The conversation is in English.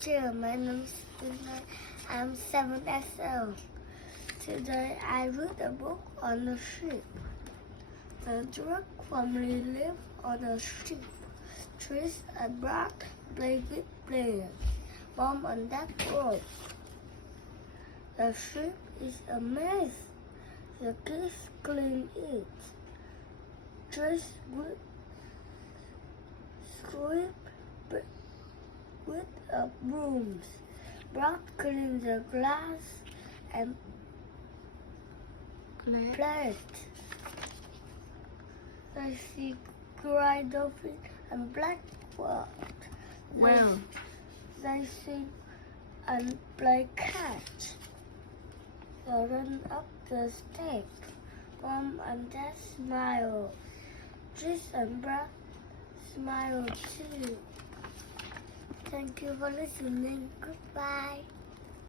Cheer, my name is Susan. I'm 7 years old. Today I read a book on a ship. The Drake family live on a ship. Trees and Brad play with players. Mom and Dad work. The ship is a mess. The kids clean it. Trees sweep with brooms. Brad cleans the glass and plate. I see gray dolphin and blackbird. Well, They sing and play catch. They run up the step. Mom and Dad smile. Tris and Brad smile too. Thank you for listening. Goodbye.